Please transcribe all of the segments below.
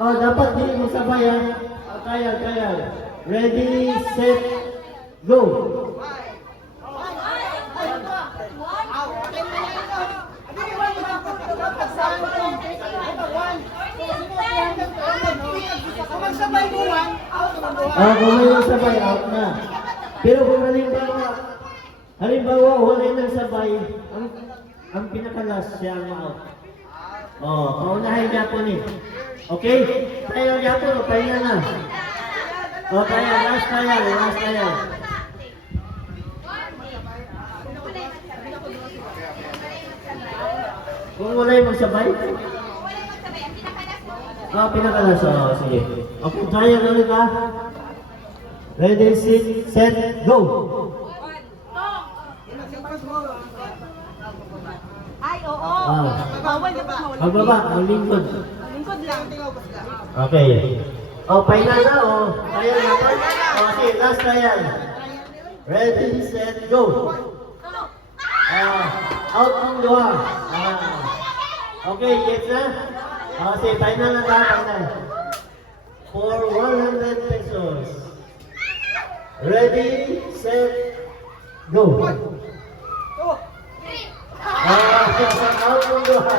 Oh, dapat hindi mo sabay ha. Oh, kaya. Ready, set, go. Ah, kung may sabay, out na. Pero kung halimbawa, wala ng sabay, ang pinakalas siya ang out. Oh, paunahin niya po ni. Okay? Tayo niya po, pahinga na. Oh, kaya, last trial. Kung wala yung magsabay? Ah, pinakalas. Oh, sige. Okay, trial ulit ha. Ready, set, go! Ay, oo. Bawal na ba? Magbaba, ang lingkod. Lingkod lang. Okay. Oh, pahinga na, oh. Trial na po. Okay, last trial. Ready, set, go! Out ng luha. Okay, gets na? Okay, final na tayo, final. For 100 pesos. Ready, set, go! Out ng luha.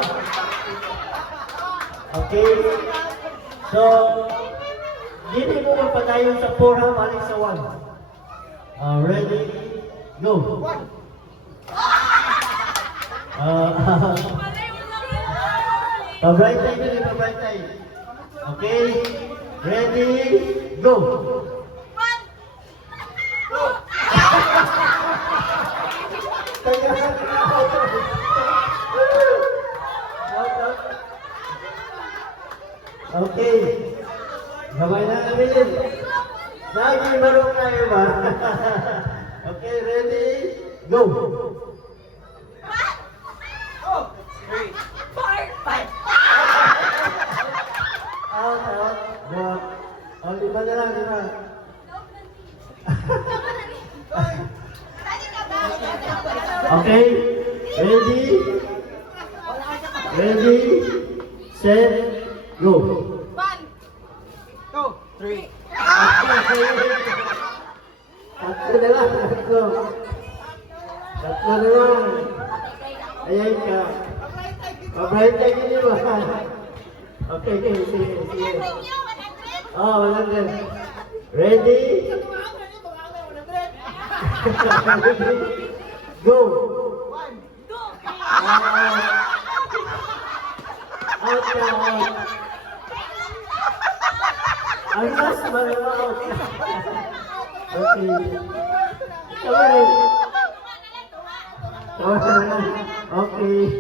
Okay. So, hindi mo magpadayon sa 4 ha, balik sa 1. Ready, go! Pabright tayo. Okay, ready, go! Okay, gabay na nabilin. Lagi marunong tayo ba? Okay, ready, go! Out. Go. Oh, lima na lang. Okay, ready, set, go! 1, 2, 3. Tatlo na lang. Ayan ka. Pabright tayo din ba? Okay, sige. Oh, 100. Ready? Go! Out na, out. Ang last man out. Okay. Okay. Okay.